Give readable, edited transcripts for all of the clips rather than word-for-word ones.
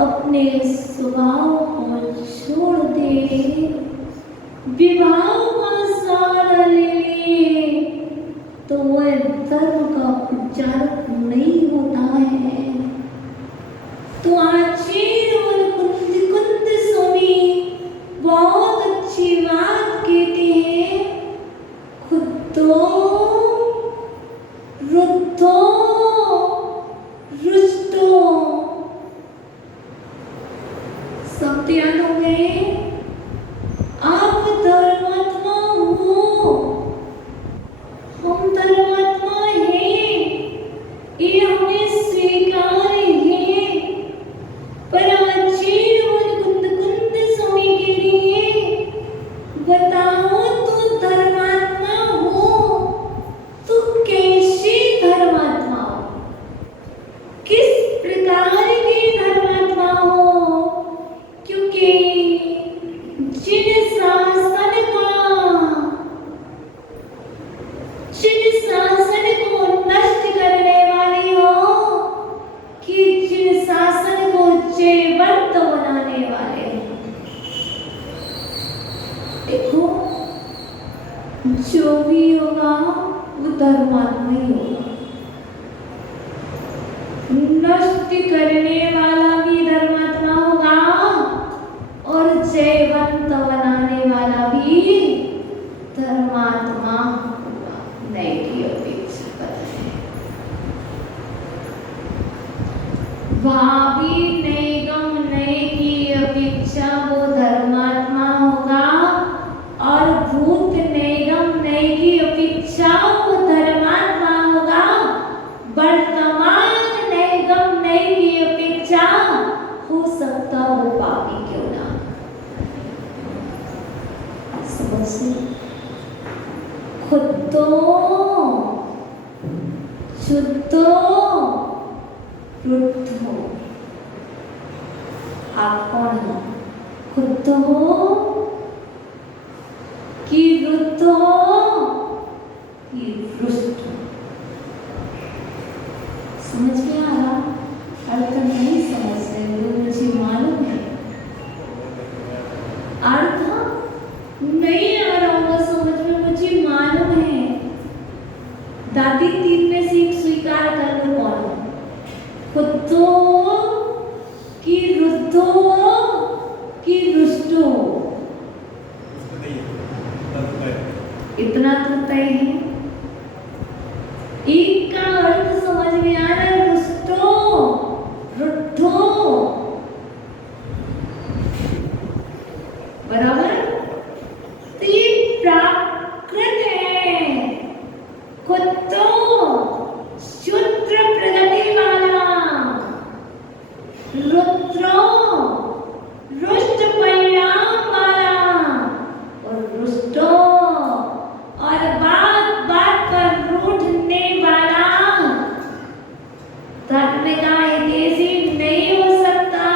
अपने स्वभाव को छोड़ दे, विवाह का सहारा ले ले, तो वह धर्म का प्रचारक नहीं होता है। तो आचार्य और कुंद स्वामी बहुत अच्छी बात कहते हैं, खुदो रुद्धो रुष्टो। शब्द याद हो गए? आप धर्मात्मा हो, हम धर्मात्मा हैं, ये हमें स्वीकार है। पर आचार्य और कुंद स्वामी के लिए बताओ, तू धर्मात्मा हो, तू कैसे धर्मात्मा हो, किस प्रकार के धर्मात्मा हो? क्योंकि जिन शासन को नष्ट करने वाली हो, कि जिन शासन को जयवंत बनाने वाले। देखो, जो भी होगा वो धर्मात्मा ही होगा। नष्ट करने वाला भी धर्मात्मा होगा और जयवंत बनाने वाला भी धर्मात्मा होगा। नैकी अपेक्षा बताए, भावी नैगम नैकी अपेक्षा वो धर्मात्मा होगा, और भूत नैगम नैकी अपेक्षा वो धर्मात्मा होगा। वर्तमान नैगम नैकी अपेक्षा हो सकता वो पापी क्यों ना। समझिए, खुद तो शुद्ध रुद्ध हो। आप कौन हो? खुद हो कि रुद्ध हो कि रुष्ट हो? समझ में आ रहा? अर्थ नहीं समझ रहे हो, मुझे मालूम है। अर्थ नहीं आ रहा होगा समझ में, मुझे मालूम है। दादी तीन में से एक स्वीकार कर लो, कौन हो? खुद हो कि रुद्ध हो कि रुष्ट हो? इतना तो तय है। एक का अर्थ समझ में आ रहा है, रुष्टो रुद्धो, बराबर? तो ये प्राकृत है। खुद तो शुद्र प्रगति वाला, रुद्रो रुष्ट परिणाम वाला, और रुष्टो और बात बात पर रूठने वाला धर्म का हितैषी नहीं हो सकता,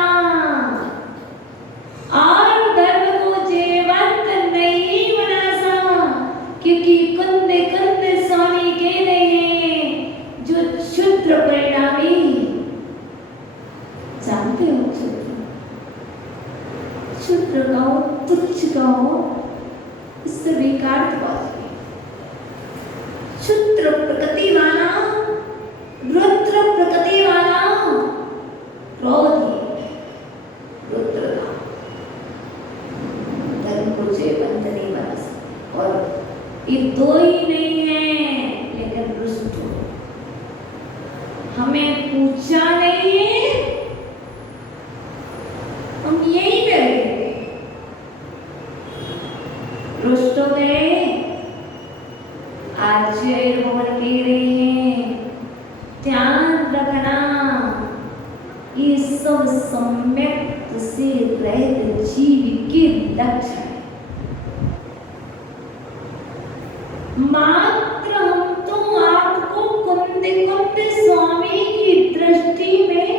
और धर्म को जीवंत नहीं बना सकता। क्योंकि कुंद स्वामी कह रहे हैं, जो शुद्र परिणामी, जानते हो शुद्र कहो तुच्छ कहो, इससे बेकार बात है। शुद्र प्रकृति वाला, रुद्र प्रकृति वाला क्रोधी, रुद्र का धर्म को जीवंत नहीं बना सकता। और ये दो ही नहीं है, लेकिन रुष्ट हो। हमें पूछा नहीं है, हम यही करेंगे। रुष्ट हो गए। आचार्य भगवान कह रहे हैं, ध्यान रखना, ये सब सम्यक से रहित जीव के लक्षण। मात्र हम तो आपको कुंद स्वामी की दृष्टि में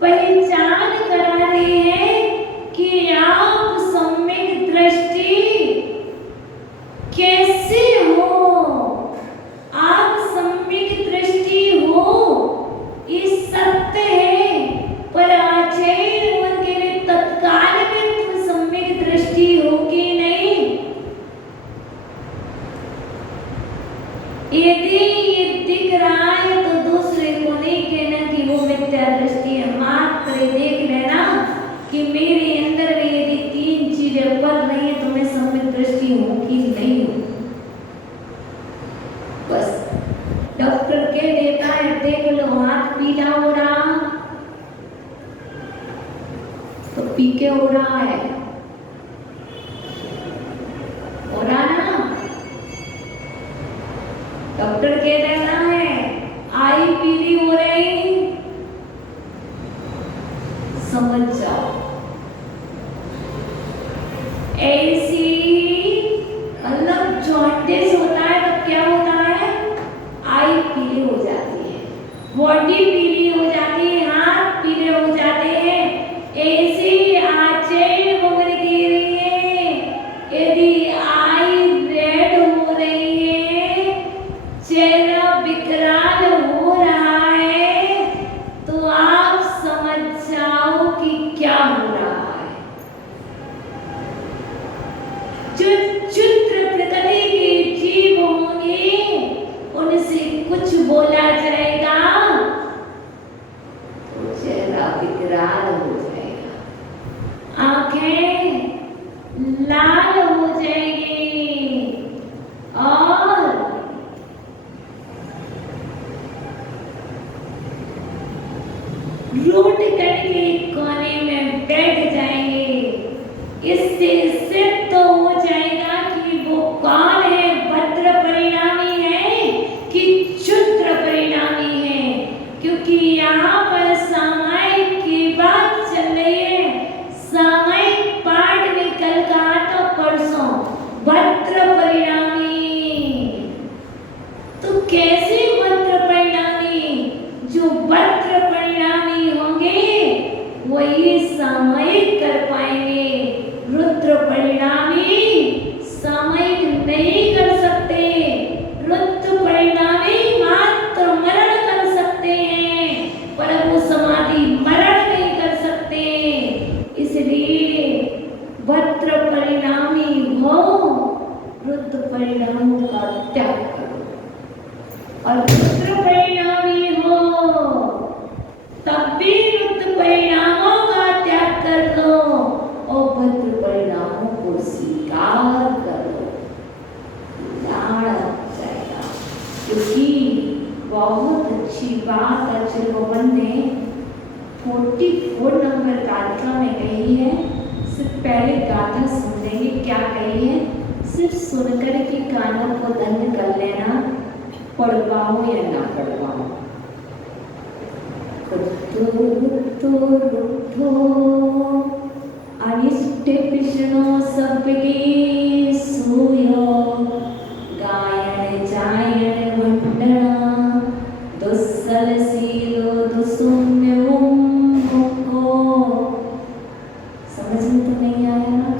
पहचान करा रहे हैं कि आप सम्यक दृष्टि कैसे हो, आप सम्यक दृष्टि हो, ये सत्य है। पर आचार्य कि मेरे अंदर में यदि तीन चीजें पल रही है तो मैं सम्यक दृष्टि हूं कि नहीं हूं। बस डॉक्टर कह देता है देख लो हाथ पीला हो रहा तो पीके हो रहा है, हो रहा ना। डॉक्टर कह देता है आई पीली हो रही, समझ जाओ। ऐसी मतलब जॉन्डिस होता है तो क्या होता है, आई पीली हो जाती है, बॉडी पीली हो जाती है, हाथ पीले हो जाते हैं। ऐसी आंखें भंवर की रही है, यदि आई रेड हो रही है, चेहरा विकराल हो रहा है, तो आप समझ जाओ कि क्या हो रहा है। जो चित्र प्रकृति के जीव होंगे उनसे कुछ बोला जाएगा तो चेहरा विकराल हो जाएगा, आंखें लाल हो जाएंगी और रूट करके कोने में बैठ जाएंगे। इससे सिद्ध तो हो जाएगा कि वो कौन है, भद्र परिणामी है कि क्षुद्र परिणामी है, क्योंकि यहाँ पर सामायिक की बात चल रही है। सामायिक पाठ में कल कहा तो परसों भद्र परिणामी, तो कैसे भद्र परिणामी, जो भद्र परिणामी होंगे वही सामायिक कर पाएंगे। रुद्र परिणामी सामायिक नहीं कर सकते, रुद्र परिणामी मात्र मरण कर सकते हैं, पर वो समाधि मरण नहीं कर सकते। इसलिए भद्र परिणामी हो, रुद्र परिणामों का त्याग करो, और रुद्र परिणामी हो तब भी रुद्र परिणामों का त्याग कर लो और भद्र परिणामों को स्वीकार करो, लाड़ जाएगा। क्योंकि बहुत अच्छी बात अचल भवन ने 44 नंबर गाथा में कही है। सिर्फ पहले गाथा सुन लेंगे क्या कही है, सिर्फ सुनकर के कानों को धन्य कर लेना, पढ़ पाओ या ना पढ़ पाओ। अनिष्ट कृष्णो सबके सोयो, गायन जायन मंडना, दुस्सल सीलो दुसुम्य मुको। समझ में तो नहीं आया ना,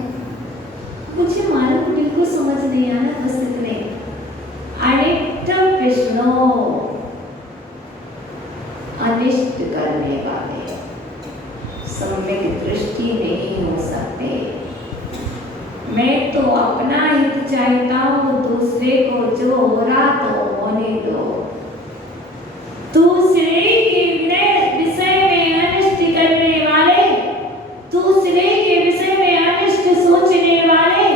मुझे मालूम बिल्कुल समझ नहीं आया, बस इतने। अनिष्ट कृष्णो अनिष्ट करने वाले, सम्यक दृष्टि नहीं हो सकते। मैं तो अपना हित चाहता हूँ, दूसरे को जो हो रहा तो होने दो। दूसरे के विषय में अनिष्ट करने वाले, दूसरे के विषय में अनिष्ट सोचने वाले,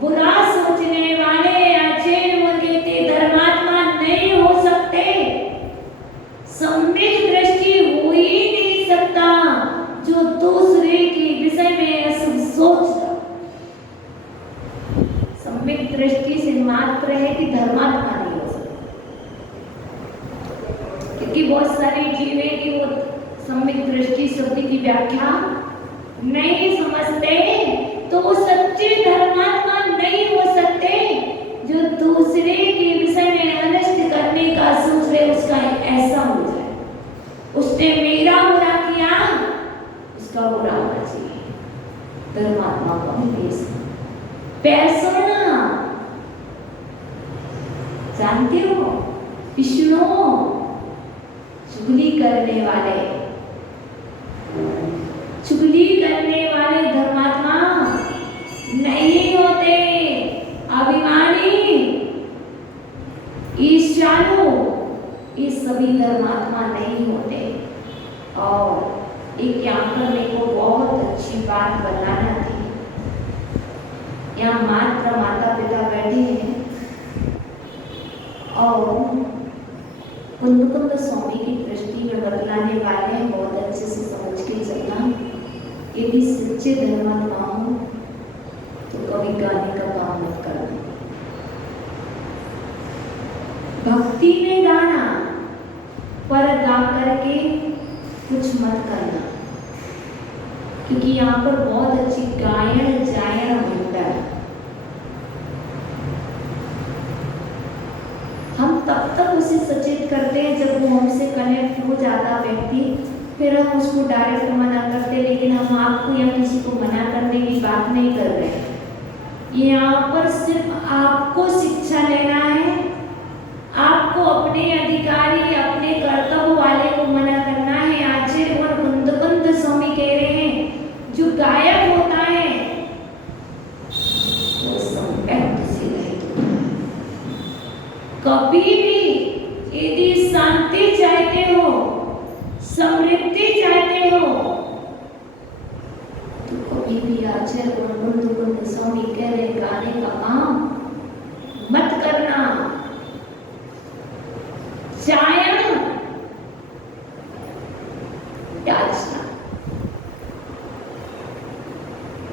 बुरा सोचने वाले अचेत वर्गे धर्मात्मा नहीं हो सकते। सम्यक दृष्टि हो ही नहीं सकता जो दूसरे के विषय में अशुभ सोचता। सम्यक दृष्टि से मात्र है कि धर्मात्मा नहीं हो सकता, क्योंकि बहुत सारे जीव है कि वो सम्यक दृष्टि शब्द की व्याख्या नहीं समझते, तो वो सच्चे धर्मात्मा नहीं हो सकते। जो दूसरे के विषय में अनिष्ट करने का सोच रहे उसका ऐसा हो जाए, उसने मेरा बुरा किया उसका बुरा होना चाहिए। धर्मात्मा का उद्देश्य पैसोना जानते हो, विष्णु चुगली करने वाले, चुगली करने वाले धर्मात्मा नहीं होते। अभिमानी, ईर्ष्यालु, ये सभी धर्मात्मा नहीं होते। और एक यहाँ पर मेरे को बहुत अच्छी यहाँ मात्र माता पिता बैठे हैं और कुंद स्वामी की दृष्टि में बतलाने वाले हैं, बहुत अच्छे से समझ के चलना। यदि सच्चे धर्मात्मा हो तो कभी गाने का काम मत करना। भक्ति में गाना पर गा करके कुछ मत करना, क्योंकि यहाँ पर बहुत अच्छी गायन जायन भंडार है। हम तब तक उसे सचेत करते हैं जब वो हमसे कनेक्ट हो जाता व्यक्ति, फिर हम उसको डायरेक्ट मना करते, लेकिन हम आपको या किसी को मना करने की बात नहीं कर रहे हैं। यहाँ पर सिर्फ आपको शिक्षा लेना है, आपको अपने अधिकारी अपने कर्तव्य वाले को मना करना है। आचार्य और कुंद स्वामी कह रहे हैं जो गायक होता है वो संपत्ति से रहित होता है। कभी भी यदि शांति चाहते हो, समृद्धि चाहते हो, तो कभी भी आचार्य और कुंद स्वामी कह रहे गाने का काम मत करना। जायन याचना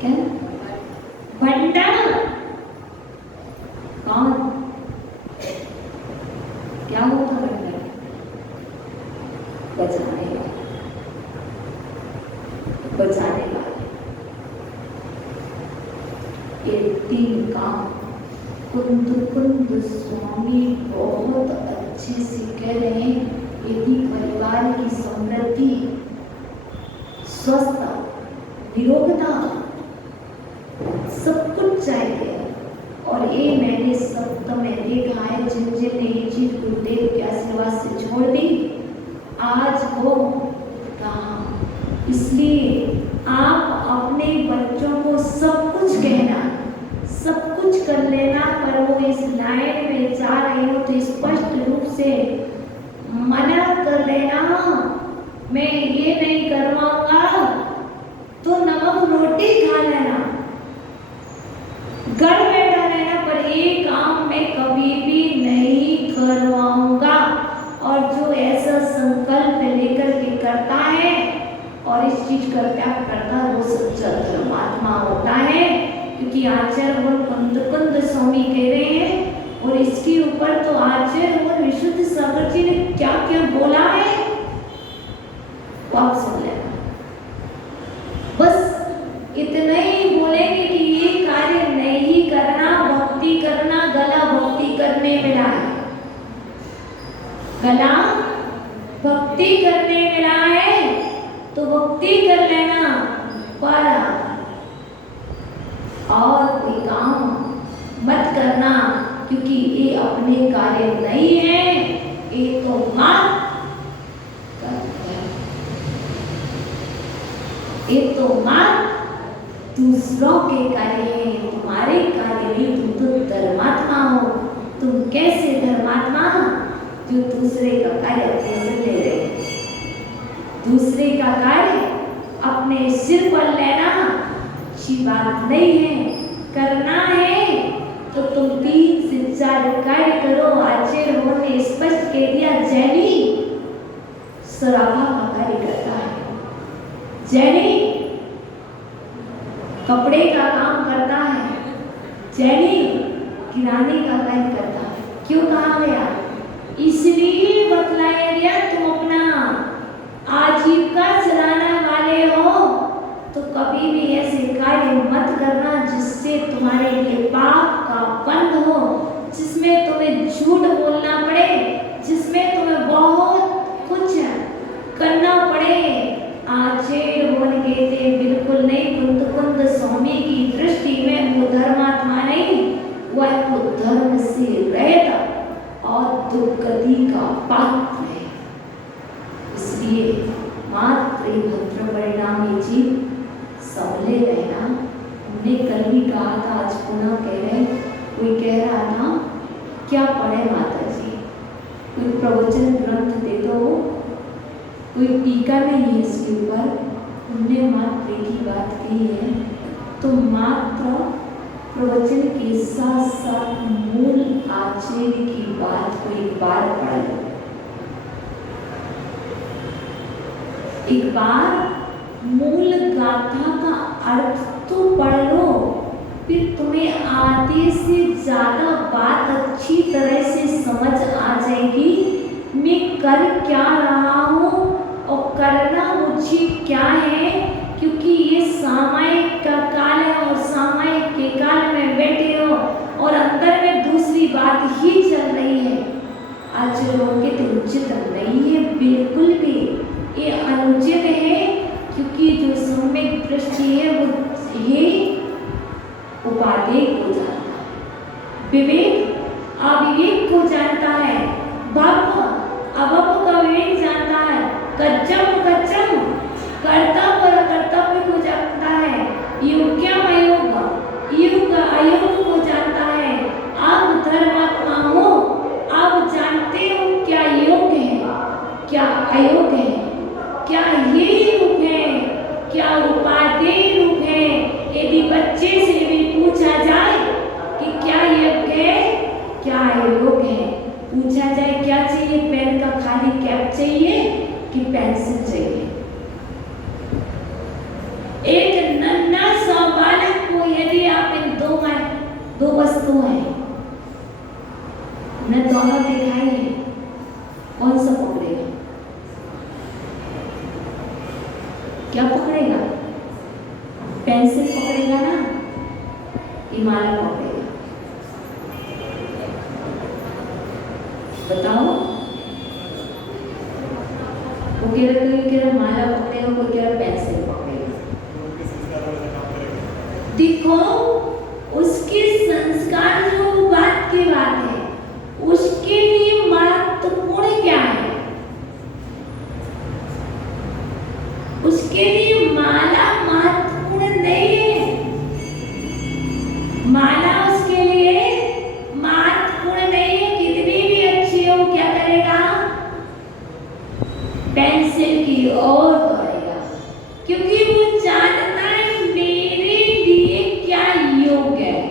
क्या भंडन कौन क्या होता भंडन? बचाने वाले ये तीन काम कुंद स्वामी बहुत अच्छे से कह रहे हैं। यदि परिवार की समृद्धि, स्वस्थ, निरोगता सब कुछ चाहिए, और ये मैंने सप्ताह में देखा है, जिन जिन ने ये चीज गुरुदेव के आशीर्वाद से छोड़ दी, आज वो कहाँ। इसलिए आप अपने बच्चों को सब कुछ कहना, सब कुछ कर लेना, पर वो इस लाइन में जा रहे हो तो स्पष्ट रूप से मना कर देना, मैं ये नहीं करवाऊंगा तो नमक रोटी खा लेना, घर बैठा रहना, पर ये काम मैं कभी भी नहीं करवाऊंगा। और जो ऐसा संकल्प लेकर के करता है और इस चीज का त्याग करता है वो सच्चा धर्मात्मा होता है। क्योंकि आचार्य और कुंद स्वामी कह रहे हैं, और इसके ऊपर तो आचार्य और विशुद्ध सागर जी ने क्या क्या बोला है वो आप सुन लेना। बस इतना ही बोलेंगे कि ये कार्य नहीं करना, भक्ति करना, गला भक्ति करने मिला है, गला भक्ति करने मिला है तो भक्ति कर लेना, पर और कोई काम मत करना, क्योंकि ये अपने कार्य नहीं है, ये तो मत ये तो मत दूसरों के कार्य है, तुम्हारे कार्य नहीं। तुम तो धर्मात्मा हो। तुम कैसे धर्मात्मा जो दूसरे का कार्य अपने सिर ले रहे, दूसरे का कार्य अपने सिर पर लेना अच्छी बात नहीं है। करना है तो तुम 3 से 4 कार्य करो। आचार्य ने स्पष्ट कह दिया, जैनी सराभा का कार्य करता है, जैनी कपड़े का काम करता है, जैनी किराने का कार्य करता है। क्यों कहा गया? इसलिए बतलाया गया तुम अपना आजीविका चलाने वाले हो तो कभी भी ऐसे कार्य मत करना जिससे तुम्हारे लिए पाप का बंध हो, जिसमें तुम्हें झूठ बोलना पड़े, जिसमें तुम्हें बहुत कुछ करना पड़े। आचार्य बोल कहते बिल्कुल नहीं। कुंद स्वामी की दृष्टि में वो धर्मात्मा नहीं, वह तो धर्म से रहित और दुर्गति का पात्र है। इसलिए मात्र भद्र परिणामी जीव सबले रहना। हमने कल भी कहा था, आज पुनः कह रहे। कोई कह रहा था क्या पढ़े माता जी, कोई प्रवचन ग्रंथ दे दो, कोई टीका नहीं है इसके ऊपर। हमने मात्र की बात की है, तो मात्र प्रवचन के साथ साथ मूल आचार्य की बात को एक बार पढ़ लो, एक बार मूल गाथा का अर्थ तो पढ़ लो, फिर तुम्हें आधे से ज्यादा बात अच्छी तरह से समझ आ जाएगी मैं कर क्या रहा हूँ और करना मुझे क्या है, क्योंकि ये सामायिक का काल है और सामायिक के काल में बैठे हो और अंदर में दूसरी बात ही चल रही है। आज लोगों के तो उचित नहीं है, बिल्कुल भी ये अनुचित है, क्योंकि जो सम्यक दृष्टि है वो ये उपादेय को जानता है, विवेक अविवेक को जानता है, भव अभव का विवेक जानता है, कच्चम कच्चम कर्तव्य और अकर्तव्य को जानता है, योग्यम अयोग्य योग अयोग को जानता है। आप धर्मात्मा हो, आप जानते हो क्या योग है क्या अयोग है, क्या ये रूप है क्या उपादेय रूप है। यदि बच्चे से भी पूछा जाए कि क्या योग है क्या अयोग है, पूछा जाए क्या चाहिए, पेन का खाली कैप चाहिए कि पेंसिल चाहिए, एक नन्हा सा बालक को यदि आप इन दो वस्तु हैं न दोनों दिखाई है, कौन सा पकड़ेगा, क्या पकड़ेगा, पेंसिल पकड़ेगा ना, हिमालय पकड़ेगा, बताओ। वो कह रहा कोई कह रहा माला पकड़ेगा, कोई कह रहा पेंसिल पकड़ेगा। देखो उसके संस्कार जो बात की बात है, उसके लिए महत्वपूर्ण क्या है, उसके लिए माला महत्वपूर्ण नहीं है, माला उसके लिए महत्वपूर्ण नहीं है, कितनी भी अच्छी हो क्या करेगा, पेंसिल की ओर दौड़ेगा, क्योंकि वो जानता है मेरे लिए क्या योग्य है।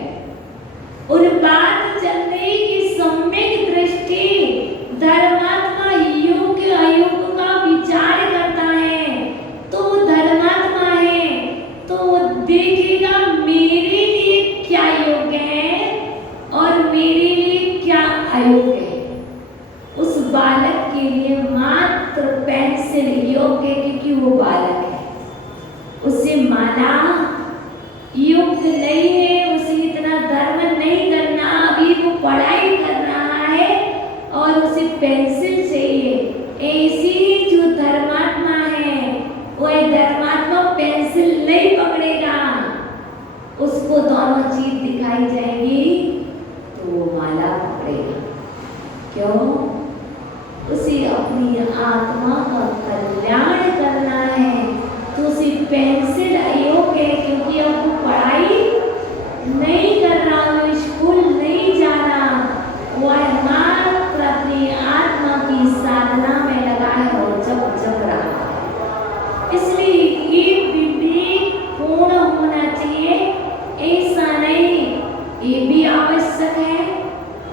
और बात चल रही कि सम्यक दृष्टि धर्मात्मा योग्य अयोग्य का विचार करता है, तो वो धर्मात्मा है तो वो देखेगा मेरे लिए क्या योग्य है और मेरे लिए क्या अयोग्य है। उस बालक के लिए मात्र पेंसिल योग्य है, क्योंकि वो बालक है, उसे माला योग्य नहीं है, उसे इतना धर्म नहीं करना, अभी वो पढ़ाई कर रहा है और उसे पेंसिल चाहिए। ऐसी जो धर्मात्मा है वह धर्मात्मा पेंसिल नहीं पकड़ेगा, उसको दोनों चीज दिखाई जाएगी तो वो माला पकड़ेगा। क्यों? उसे अपनी आत्मा का कल्याण करना है, तो उसे पेंसिल अयोग्य है, क्योंकि अब वो पढ़ाई नहीं कर रहा, वो स्कूल नहीं जा रहा, वह मात्र अपनी आत्मा की साधना में लगा है और जप रहा है। इसलिए ये विवेक पूर्ण होना चाहिए, ऐसा नहीं ये भी आवश्यक है,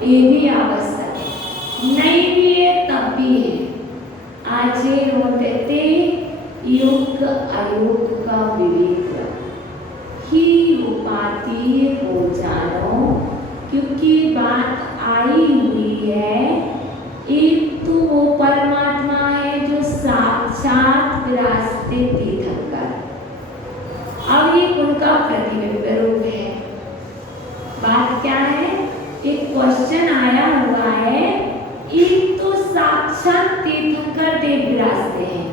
ये भी आवश्यक है, नहीं भी है तब भी है। आज होते थे योग अयोग का विवेक ही उपाधि हो जानो, क्योंकि बात आई हुई है, एक तो वो परमात्मा है जो साक्षात विरासते तीर्थंकर, अब ये उनका प्रतिबिंब रूप है। बात क्या है, एक क्वेश्चन आया हुआ है, एक तो साक्षात तीर्थंकर देव विरासते हैं,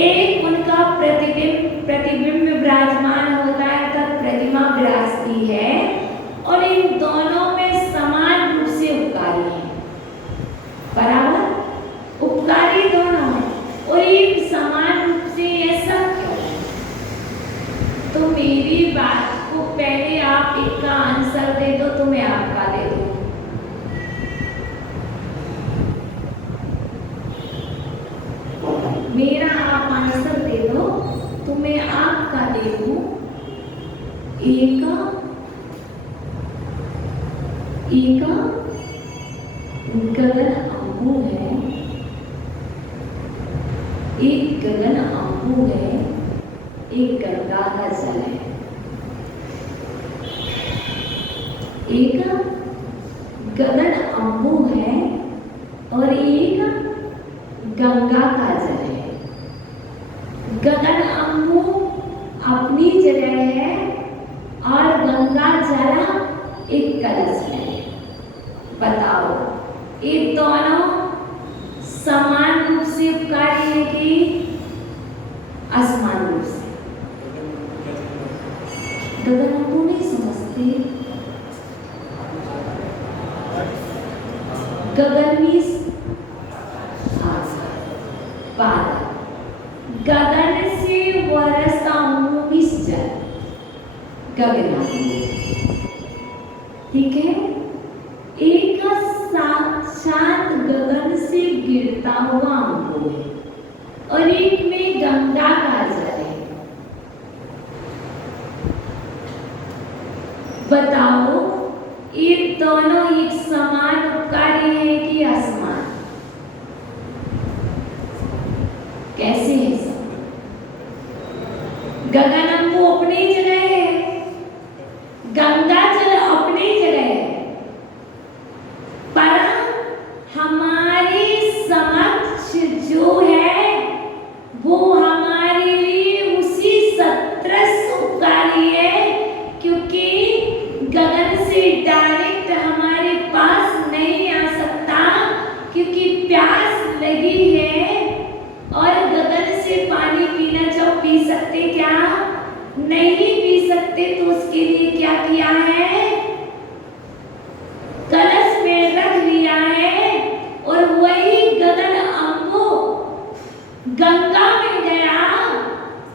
एक उनका प्रतिबिंब विराजमान होता है अर्थात प्रतिमा विराजती है, और इन दोनों में समान रूप से उपकारी है, बराबर उपकारी दोनों है, और एक समान रूप से ऐसा क्यों है? तो मेरी बात को पहले आप इसका आंसर दे दो तो मैं आपका दे दूं। मेरा आप आंसर दे दो तो मैं आपका दे दूं। एक एक गगन अम्बु है, एक गगन अम्बु है, एक गंगा का जल है। एक गगन अम्बु है और एक गंगा का जल है। गगन अम्बु अपनी जगह है और गंगा जल एक कलश में है। बताओ ये दोनों समान रूप से उपकारी है कि असमान रूप से? गगन अम्बु नहीं समझते। गगन मीन्स बादल, गगन से बरसता हूँ मीन्स जल, गगन अम्बु। ठीक है, एक साक्षात गगन से गिरता हुआ अम्बु है और एक में गंगा का जल है। बताओ ये दोनों एक समान उपकारी है कि असमान? कैसे है सब? गगन अम्बु अपनी जगह है, गंगा जल अपनी जगह है, पर हमारे समक्ष जो है वो हमारे लिए उसी सदृश उपकारी है, क्योंकि गगन से डायरेक्ट हमारे पास नहीं आ सकता, क्योंकि प्यास लगी है और गगन से पानी पीना चाहो पी सकते क्या? नहीं पी सकते। तो उसके लिए क्या किया है? कलश में रख लिया है और वही गगन अम्बु गंगा में गया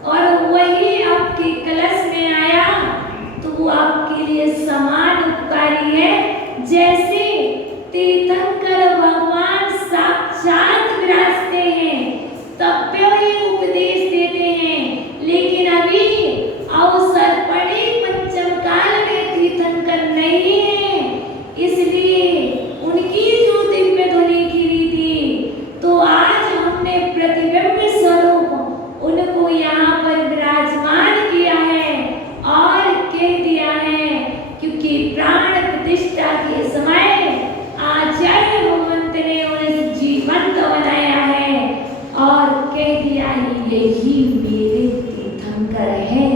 और वही आपके कलश में आया, तो वो आपके लिए समान उपकारी है। जैसे तीर्थंकर भगवान साक्षात विराजते हैं तब भी उपदेश देते हैं, लेकिन अभी अवसर पड़े पंचम काल में तीर्थंकर नहीं है, इसलिए उनकी जो दिव्य ध्वनि गिरी थी, तो आज हमने प्रतिबिंब स्वरूप उनको यहाँ पर विराजमान किया है और कह दिया है, क्योंकि प्राण प्रतिष्ठा के समय आचार्य भगवंत ने उन्हें जीवंत बनाया है और कह दिया है यही मेरे तीर्थंकर हैं।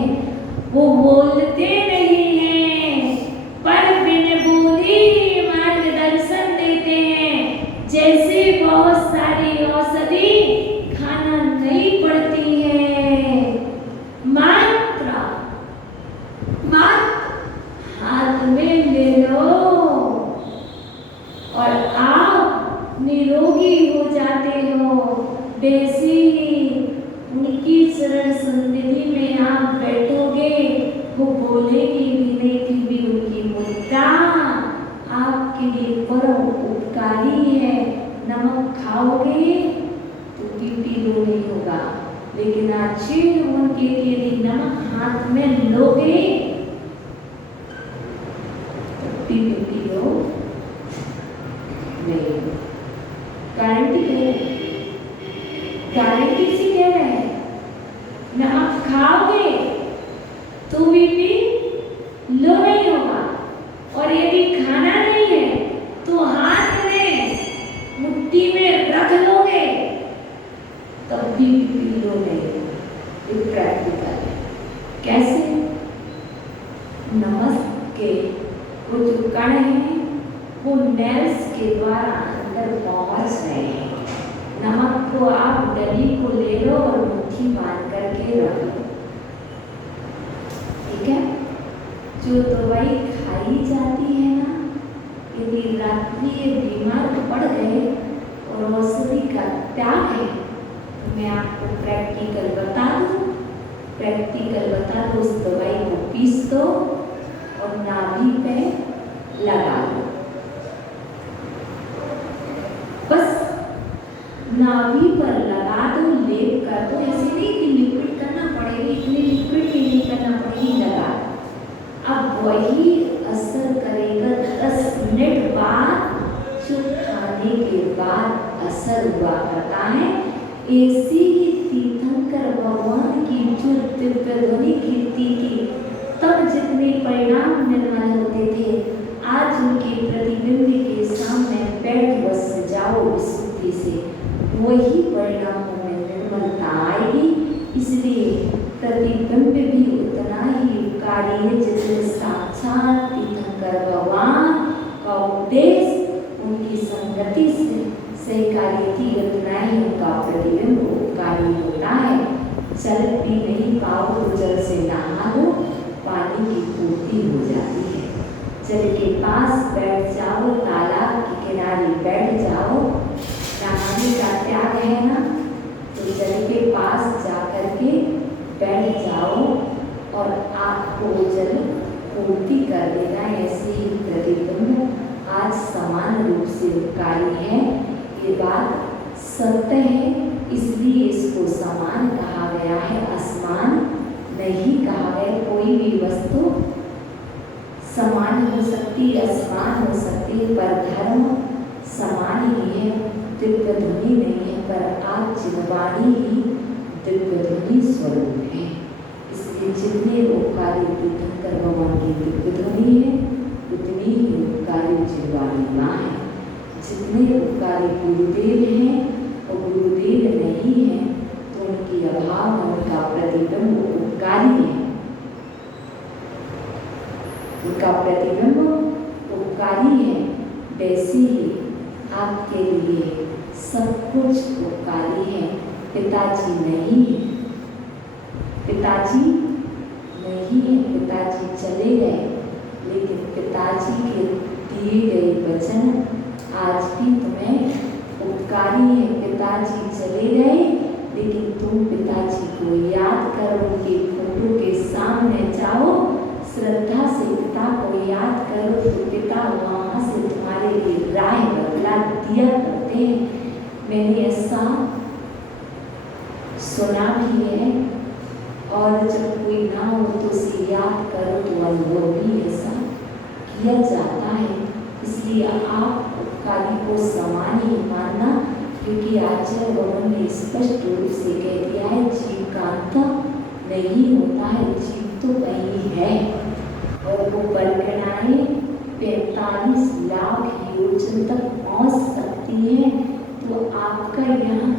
वो बोलते नहीं हैं पर बिन बोले मार्गदर्शन देते हैं। जैसे बहुत सारी औषधि खाना नहीं पड़ती है, मात्र हाथ में ले लो और आप निरोगी हो जाते हो। वैसे ही उनकी शरण सन्निधि में आप बैठोगे, वो बोलेगी भी नहीं, फिर भी उनकी मुद्रा आपके लिए परम उपकारी है। नमक खाओगे तो बीपी लो नहीं होगा, लेकिन अच्छे उनके लिए यदि नमक हाथ में लोगे तो बीपी लो नहीं। गारंटी है, गारंटी से कह रहे हैं, नमक खाओगे तो बीपी लो नहीं होगा, और यदि खाना नहीं है तो हाथ में मुट्ठी में रख लोगे तब भी बीपी लो नहीं होगा। ये प्रैक्टिकल है। कैसे? नमक के वो जो कण हैं वो नेल्स के द्वारा अंदर पहुंच रहे हैं। नमक को आप डली को ले लो और मुट्ठी बांध करके रख लो, ठीक है? जो दवाई खाई जाती है ना, यदि रात्रि बीमार पड़ गए और औषधि का त्याग है, तो मैं आपको प्रैक्टिकल बता दूं, उस दवाई को पीस दो और नाभि पे लगा दो। बस नाभि पर लगा दो, लेप कर दो। ऐसे नहीं कि लिक्विड करना पड़ेगी, इतनी लिक्विड भी नहीं करना पड़ेगी, लगा। अब वही असर करेगा 10 मिनट करने के बाद असर हुआ करता है। ऐसे ही तीर्थंकर भगवान की जो दिव्य ध्वनि कीर्ति थी, तब जितने परिणाम निर्मल होते थे, आज उनके प्रतिबिंब के सामने बैठ बस जाओ विशुद्धि से, वही परिणामों में निर्मलता आएगी। इसलिए प्रतिबिंब भी उतना ही उपकारी है जितने साक्षात तीर्थंकर भगवान का उपदेश उनकी संगति से सहकारी थी, उतना ही उनका प्रतिबिंब उपकारी होता है। चल भी नहीं पाओ तो जल से नहा लो, पानी की पूर्ति हो जाती है। जल के पास बैठ जाओ, तालाब के किनारे बैठ जाओ, नहाने का त्याग है ना, तो जल के पास जाकर के बैठ जाओ और आपको जल पूर्ति कर देगा। ऐसे ही प्रतिबिंब आज समान रूप से उपकारी है। ये बात सत्य है, इसलिए इसको समान कहा गया है, असमान नहीं कहा गया। कोई भी वस्तु समान हो सकती, असमान हो सकती, पर धर्म समान ही है, दिव्य ध्वनि नहीं है। पर आज चिन्हवाणी ही दिव्य ध्वनि स्वरूप है। इसलिए जितने उपकारी तीर्थंकर भगवान की दिव्य ध्वनि है, उतनी ही उपकारी चिन्हवाणी माँ है। जितने उपकारी गुरुदेव हैं और गुरुदेव नहीं है, तो उनकी अभाव में उनका प्रतिबिंब उपकारी है। उनका प्रतिबिंब उपकारी है। वैसे ही आपके लिए सब कुछ उपकारी है। पिताजी नहीं है, पिताजी नहीं है, पिताजी चले गए, लेकिन पिताजी के दिए गए वचन आज भी तुम्हें उपकारी है। पिताजी चले गए, लेकिन तुम पिताजी को याद करो, उनके फोटो के सामने जाओ, श्रद्धा से पिता को याद करो, तो पिता वहाँ से तुम्हारे लिए राह बदला दिया करते हैं। मैंने ऐसा सुना भी है, और जब कोई ना हो तो उसे याद करो, तो अनुभव भी ऐसा किया जाता है। इसलिए आप उपकारी को समान ही मानना, क्योंकि आचार्य भगवान ने स्पष्ट रूप से कह दिया है, जीव का अंत नहीं होता है, जीव तो कहीं है। और वो परिक्रमा 45 लाख योजन तक पहुँच सकती है, तो आपका यहाँ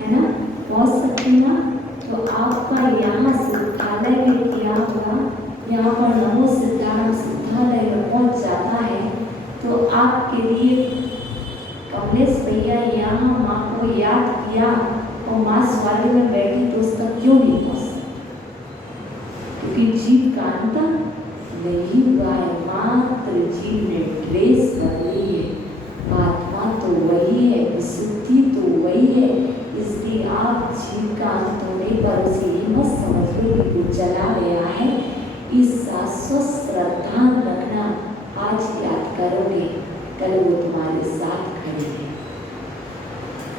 है ना, पहुँच सकती है ना, तो आपका यहाँ सिद्धालय में किया हुआ, यहाँ पर नमो सिद्धार्थ सिद्धालय में पहुँच जाता है, तो आपके लिए कमलेश भैया यहाँ माँ को याद किया और माँ स्वामी में बैठी, तो उस तक क्यों नहीं पहुँच सकती? क्योंकि जीव का अंत नहीं हुआ है, मात्र जीव ने ड्रेस बदली है, आत्मा तो वही है, विशुद्धि तो वही है। इसलिए आप जीव का अंत होने पर उसे ये मत समझ लो कि वो चला गया है। इस शाश्वत श्रद्धा रखना, आज याद करोगे, कल वो तुम्हारे साथ खड़ी है।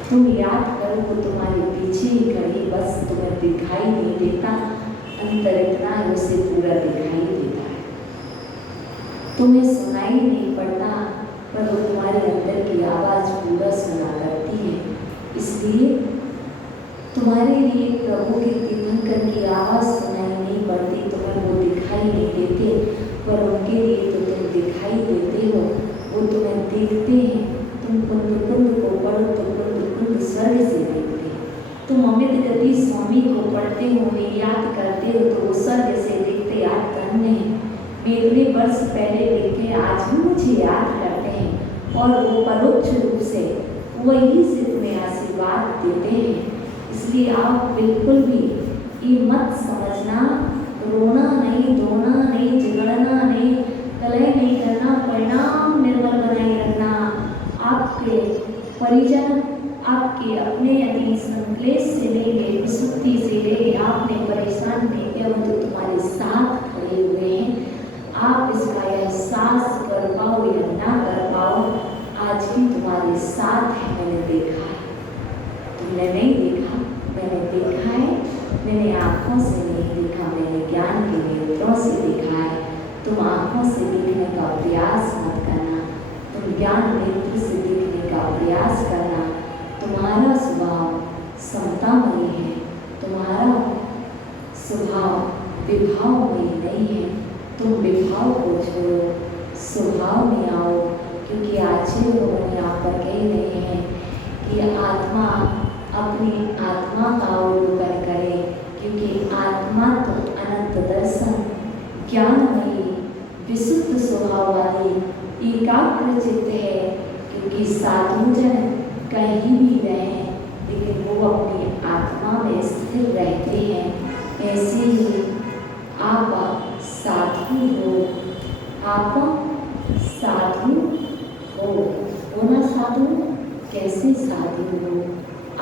तुम याद करो, वो तुम्हारे पीछे ही खड़ी, बस तुम्हें दिखाई नहीं देता, अंतर इतना है उसे पूरा दिखाई देता है। तुम्हें सुनाई नहीं पड़ता, पर वो तुम्हारे अंदर की आवाज़ पूरा सुना करती है। इसलिए तुम्हारे लिए प्रभु के तीर्थंकर की आवाज़ सुनाई नहीं पड़ती, तुम्हें वो दिखाई नहीं देते, पर उनके लिए तो तुम दिखाई देते हो, वो तुम्हें देखते हैं। तुम कुंद को पढ़ो तो कुंद स्वर्ग से देखते हैं। तुम अमित गति स्वामी को पढ़ते हो, उन्हें याद करते हो, तो वो स्वर्ग से देखते। याद करने मेरे वर्ष पहले देखे, आज भी मुझे याद करते हैं, और वो परोक्ष रूप से वही से तुम्हें आशीर्वाद देते हैं। इसलिए आप बिल्कुल भी ये मत समझना, रोना नहीं, धोना नहीं, झगड़ना नहीं, कलह नहीं करना, परिणाम निर्मल बनाए रखना। आपके परिजन आपके अपने यदि संकलेश से लेंगे, विशुद्धि से लेंगे, आपने परेशान नहीं किया, वो तो तुम्हारे साथ खड़े हुए हैं। आप इसका एहसास कर पाओ या ना कर पाओ, आज भी तुम्हारे साथ है। मैंने देखा है, तुमने नहीं देखा, मैंने देखा है। मैंने आँखों से नहीं देखा, मैंने ज्ञान के नेत्रों से देखा है। तुम आँखों से देखने का प्रयास मत करना, तुम ज्ञान नेत्र से देखने प्रयास करना। तुम्हारा स्वभाव समतामयी है, तुम्हारा स्वभाव विभावमयी नहीं है। तुम विभाव को छोड़ो, स्वभाव में आओ। क्योंकि आचार्य भगवान यहाँ पर कह रहे हैं कि आत्मा अपनी आत्मा का अवलोकन करे, क्योंकि आत्मा तो अनंत दर्शन ज्ञानमयी विशुद्ध स्वभाव वाली एकाग्र चित्त है। क्योंकि साधु जन कहीं भी रहें लेकिन वो अपनी आत्मा में स्थिर रहते हैं। ऐसे ही आप साधु हो, आप साधु हो ना साधु? कैसे साधु हो?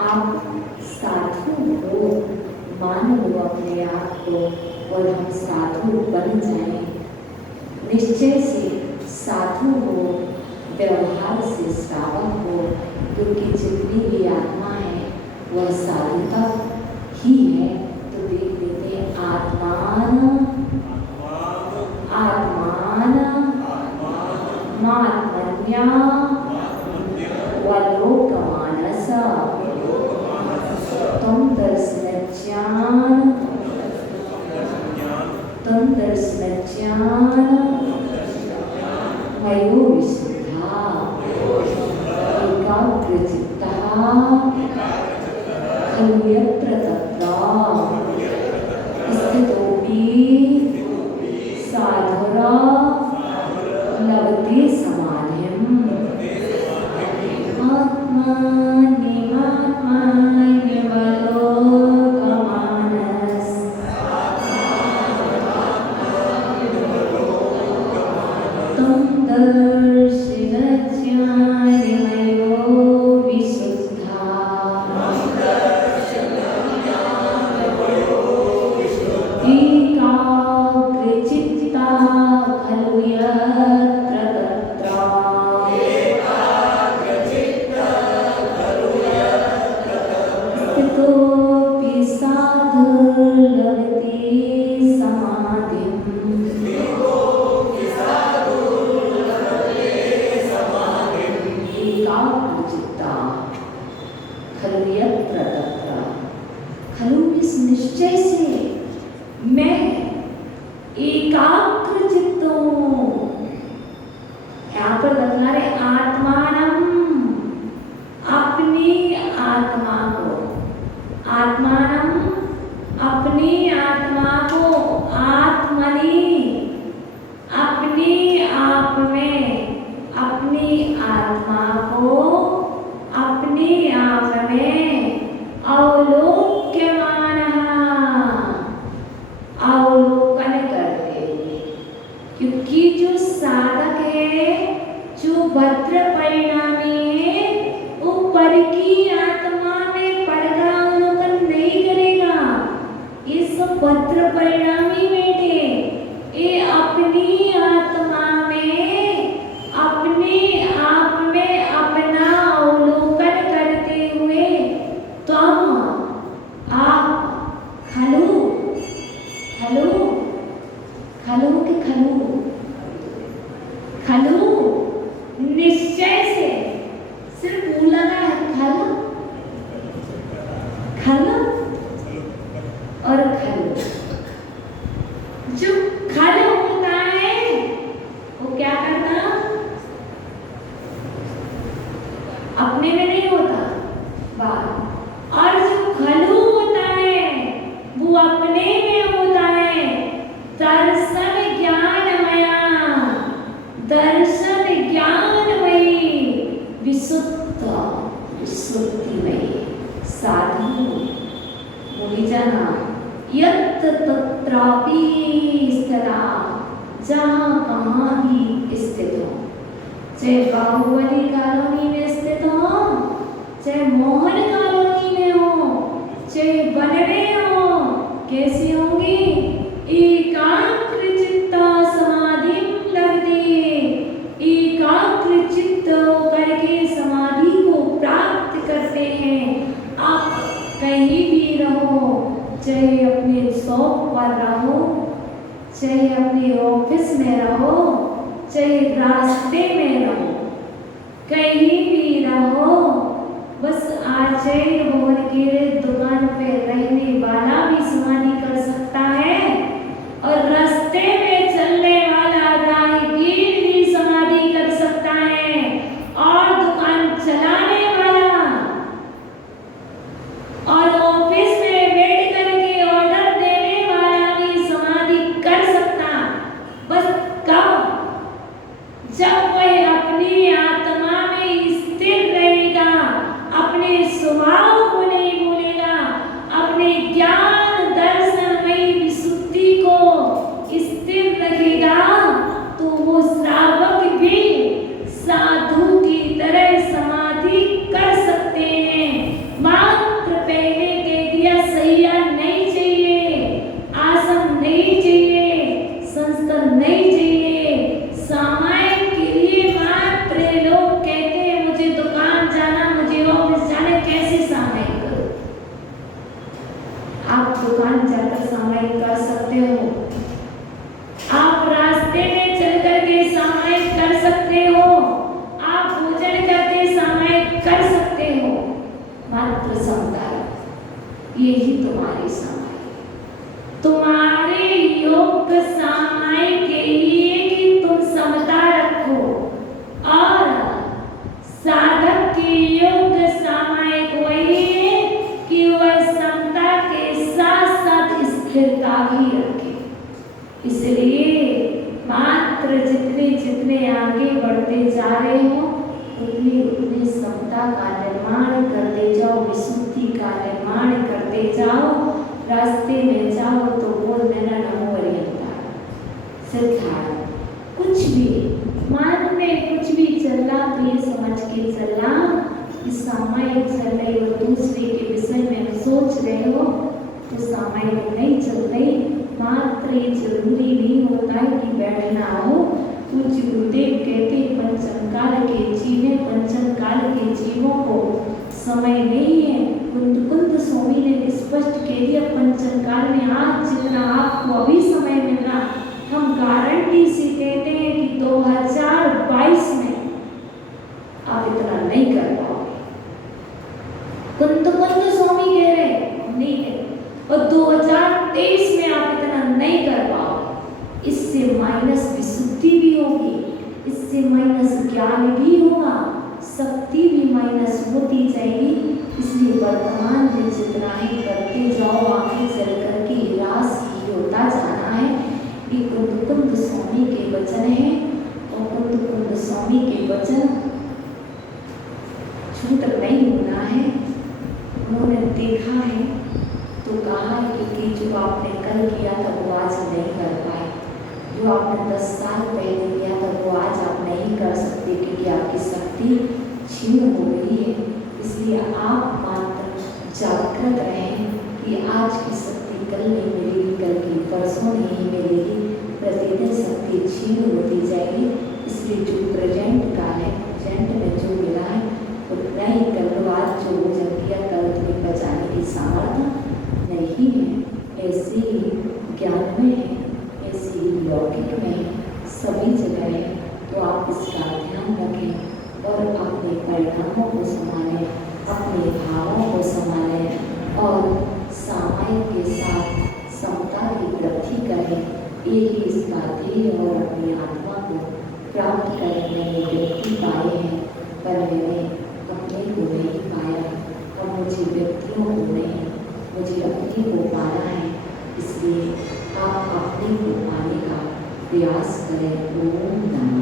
आप साधु हो, मान लो अपने आप को और हम साधु बन जाएं। निश्चय से साधु हो, व्यवहार से श्रावक हो, क्योंकि जितनी भी आत्मा है वह साधुता ही है। तो देख लेते हैं आत्मान आत्मान मात्मन्या वलोकमानस तुम दर्शनज्ञान मयो विशुद्धा एकाग्रचित्तः खलु यत्र तत्र स्थितोऽपि साधुरा लभते समाधिम्। निश्चय से मैं एकाग्र चित्त हूँ। यहाँ पर बता रहे आत्मानम, अपनी आत्मा को, आत्मानम अपनी आत्मा को, आत्मनि अपनी आप में, अपनी आत्मा को अपनी आप में अवलोक्यमान, अवलोकन करते हुए। क्योंकि जो साधक है, जो भद्र परिणामी है, वो पर की आत्मा में पर का अवलोकन नहीं करेगा। ये सब भद्र परिणामी बेटे, ये अपनी आत्मा में, अपने आप में अपना अवलोकन करते हुए तुम आप खलु खलु खलु के खलु निश्चय से, सिर्फ बोला है खलु खलु और खलु। जो खलु होता है वो क्या करता, अपने में नहीं होता बाहर, और जो खलु होता है वो अपने में होता है। दर्शन ज्ञानमया, दर्शन ज्ञानमयी विशुद्ध विशुद्धिमयी साधु बोली जाना। यत्र तत्रापि स्थिता, जहाँ कहाँ भी स्थित हो, चाहे बाहुबली कॉलोनी में स्थित हो, चाहे मोहन कॉलोनी में हो, चाहे बनवे हो, कैसी होंगी? एकाग्र चित्त समाधि लभते, एकाग्र चित्त करके समाधि को प्राप्त करते हैं। आप कहीं भी रहो, चाहे अपने शॉप पर रहो, चाहे अपने ऑफिस में रहो, चाहे रास्ते में रहो, कहीं भी रहो, बस आचार्य भवन की दुकान पे रहने वाला भी समाधि कर सकता है और रास्ते में चलने वाला राहगीर भी समाधि कर सकता है और दुकान चलाने वाला और ऑफिस में बैठ करके ऑर्डर देने वाला भी समाधि कर सकता। बस कब? जब वह अपनी आत्मा में स्थिर रहेगा, अपने स्वभाव को नहीं भूलेगा, अपने ज्ञान दर्शनमयी विशुद्धि को स्थिर रखेगा, तो वो श्रावक भी साधु की तरह समाधि कर सकते हैं। मात्र पहले कह दिया सैया नहीं चाहिए, आसन नहीं चाहिए, संस्कार नहीं चाहिए। सामायिक के लिए मात्र लोग कहते हैं मुझे दुकान जाना, मुझे ऑफिस जाना, कैसे सामायिक करो? आप दुकान जाकर सामायिक कर सकते हो, आप रास्ते में चल करके सामायिक कर सकते हो, आप भोजन करके सामायिक कर सकते हो। मात्र समता, यही तुम्हारी सामायिक, तुम्हारे योग सामायिक के लिए कि तुम समता रखो और साधक की योग सामायिक वही है कि वह समता के साथ साथ स्थिरता भी रखे। इसलिए मात्र जितने जितने आगे बढ़ते जा रहे हो उतनी उतनी समता का निर्माण करते जाओ, विशुद्धि का निर्माण करते जाओ। रास्ते में जाओ तो बोल देना नमो हरिहंता सिद्धार्थ। कुछ भी मन में कुछ भी चल रहा तो ये समझ के चलना इस सामायिक चल रही हो, दूसरे के विषय में सोच रहे हो तो सामायिक नहीं चल रही। मात्र ये जरूरी नहीं होता है कि बैठना हो। पूज्य गुरुदेव कहते पंचमकाल के जीने, पंचमकाल के जीवों को समय नहीं है। कुंद स्वामी ने स्पष्ट कह दिया पंचमकाल में आज जितना आपको अभी समय मिल रहा, हम गारंटी से कहते हैं कि 2022 में आप इतना नहीं कर पाओगे। कुंद स्वामी कह रहे नहीं है, और 2023 में आप इतना नहीं कर पाओगे। इससे माइनस विशुद्धि भी होगी, इससे माइनस ज्ञान भी होगा, शक्ति भी माइनस होती जाएगी। इसलिए वर्तमान में जितना ही करते जाओ आगे चल करके ह्रास ही होता जाना है। ये कुंद स्वामी के वचन है और कुंद स्वामी के वचन झूठ नहीं होना है। उन्होंने देखा है तो कहा कि जो आपने कल किया था वो आज नहीं कर पाए, जो आपने 10 साल पहले किया था वो आज आप नहीं कर सकते क्योंकि आपकी शक्ति क्षीण हो गई है। इसलिए आप मात्र जागृत रहें कि आज की शक्ति कल नहीं मिलेगी, कल की परसों नहीं मिलेगी, प्रतिदिन शक्ति क्षीण होती जाएगी। इसलिए जो प्रेजेंट काल है, प्रेजेंट में जो मिला है उतना ही कल आज जो भोजन किया कल तुम्हें बचाने की सामर्थ्य नहीं है। ऐसे ही ज्ञान में है, ऐसे ही लौकिक में है, सभी जगह है। तो आप इसका ध्यान रखें और अपने परिणामों को संभालें, अपने भावों को संभालें और सामायिक के साथ समता की वृद्धि करें। यही इसका ध्येय और अपनी आत्मा को प्राप्त करने में व्यक्ति पाए हैं, पर मैंने अपने को नहीं पाया और मुझे व्यक्तियों को नहीं, मुझे अपने को पाना है। इसलिए आप अपने को पाने का प्रयास करें। ओम नमः